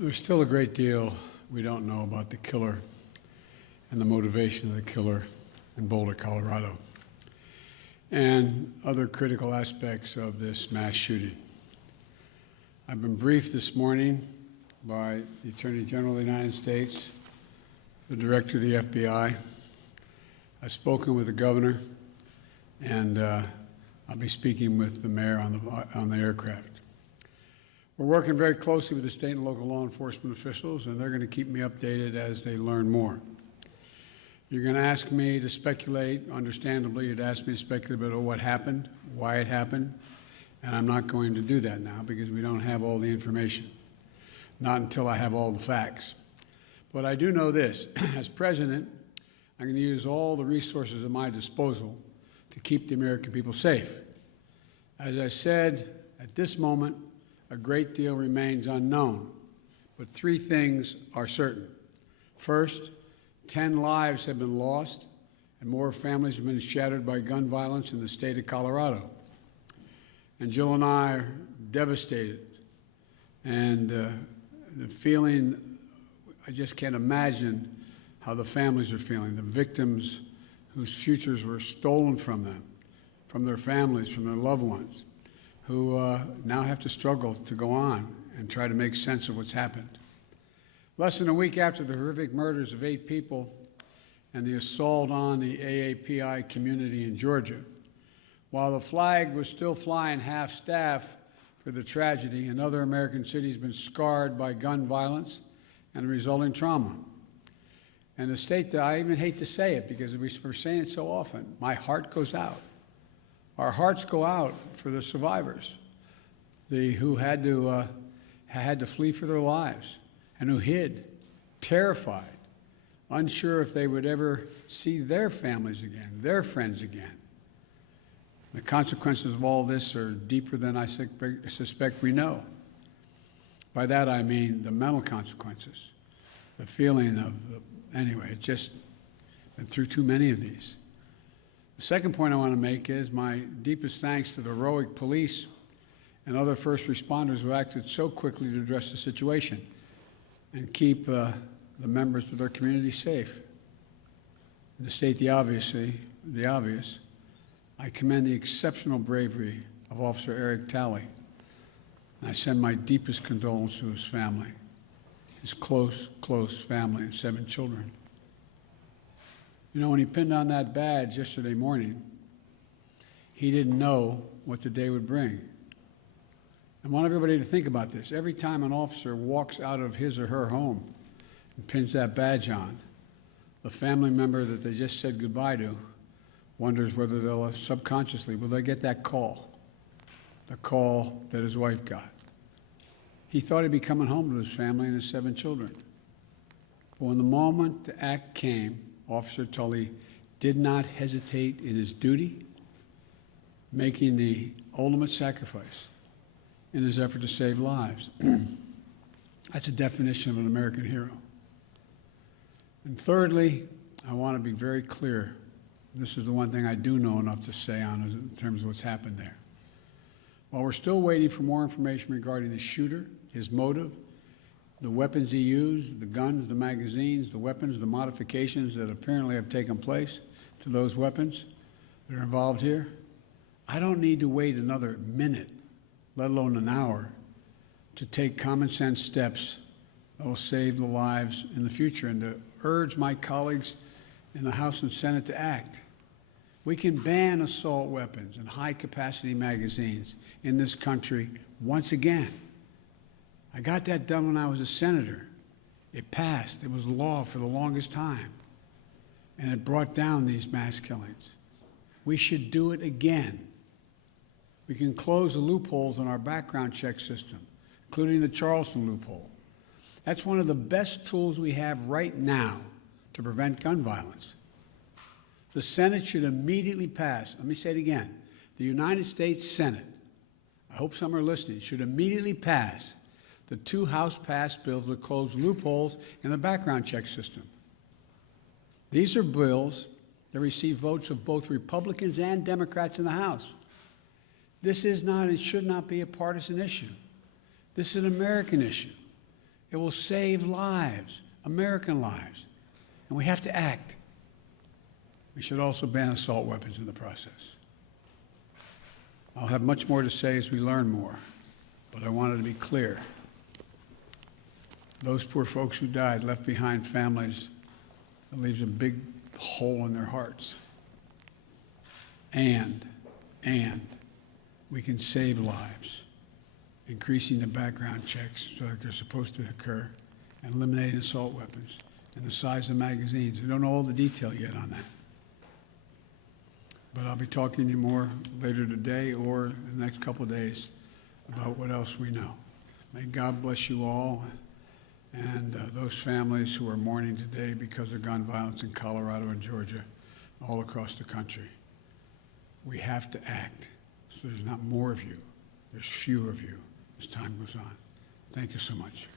There's still a great deal we don't know about the killer and the motivation of the killer in Boulder, Colorado, and other critical aspects of this mass shooting. I've been briefed this morning by the Attorney General of the United States, the Director of the FBI. I've spoken with the governor, and I'll be speaking with the mayor on the aircraft. We're working very closely with the state and local law enforcement officials, and they're going to keep me updated as they learn more. You're going to ask me to speculate. Understandably, you'd ask me to speculate about what happened, why it happened, and I'm not going to do that now because we don't have all the information, not until I have all the facts. But I do know this. As president, I'm going to use all the resources at my disposal to keep the American people safe. As I said, at this moment, a great deal remains unknown, but three things are certain. First, 10 lives have been lost and more families have been shattered by gun violence in the state of Colorado. And Jill and I are devastated, and the feeling, I just can't imagine how the families are feeling, the victims whose futures were stolen from them, from their families, from their loved ones, who now have to struggle to go on and try to make sense of what's happened. Less than a week after the horrific murders of 8 people and the assault on the AAPI community in Georgia, while the flag was still flying half-staff for the tragedy, another American city has been scarred by gun violence and the resulting trauma. And the state, I even hate to say it because we're saying it so often, my heart goes out. Our hearts go out for the survivors, who had to flee for their lives and who hid, terrified, unsure if they would ever see their families again, their friends again. The consequences of all this are deeper than I suspect we know. By that I mean the mental consequences, the feeling of, anyway, it's just been through too many of these. The second point I want to make is my deepest thanks to the heroic police and other first responders who acted so quickly to address the situation and keep the members of their community safe. And to state the obvious, I commend the exceptional bravery of Officer Eric Talley, and I send my deepest condolences to his family, his close family and 7 children. You know, when he pinned on that badge yesterday morning, he didn't know what the day would bring. I want everybody to think about this. Every time an officer walks out of his or her home and pins that badge on, the family member that they just said goodbye to wonders whether they'll subconsciously, will they get that call, the call that his wife got. He thought he'd be coming home to his family and his 7 children. But when the moment the act came, Officer Tully did not hesitate in his duty, making the ultimate sacrifice in his effort to save lives. That's a definition of an American hero. And thirdly, I want to be very clear. This is the one thing I do know enough to say on in terms of what's happened there. While we're still waiting for more information regarding the shooter, his motive, the weapons he used, the guns, the magazines, the weapons, the modifications that apparently have taken place to those weapons that are involved here, I don't need to wait another minute, let alone an hour, to take common sense steps that will save the lives in the future and to urge my colleagues in the House and Senate to act. We can ban assault weapons and high-capacity magazines in this country once again. I got that done when I was a senator. It passed. It was law for the longest time. And it brought down these mass killings. We should do it again. We can close the loopholes in our background check system, including the Charleston loophole. That's one of the best tools we have right now to prevent gun violence. The Senate should immediately pass, let me say it again, the United States Senate, I hope some are listening, should immediately pass the 2 House-passed bills that close loopholes in the background check system. These are bills that receive votes of both Republicans and Democrats in the House. This is not and should not be a partisan issue. This is an American issue. It will save lives, American lives, and we have to act. We should also ban assault weapons in the process. I'll have much more to say as we learn more, but I wanted to be clear. Those poor folks who died left behind families that leaves a big hole in their hearts. And we can save lives, increasing the background checks so that they're supposed to occur, and eliminating assault weapons, and the size of magazines. I don't know all the detail yet on that. But I'll be talking to you more later today or in the next couple of days about what else we know. May God bless you all and those families who are mourning today because of gun violence in Colorado and Georgia, all across the country. We have to act so there's not more of you, there's fewer of you as time goes on. Thank you so much.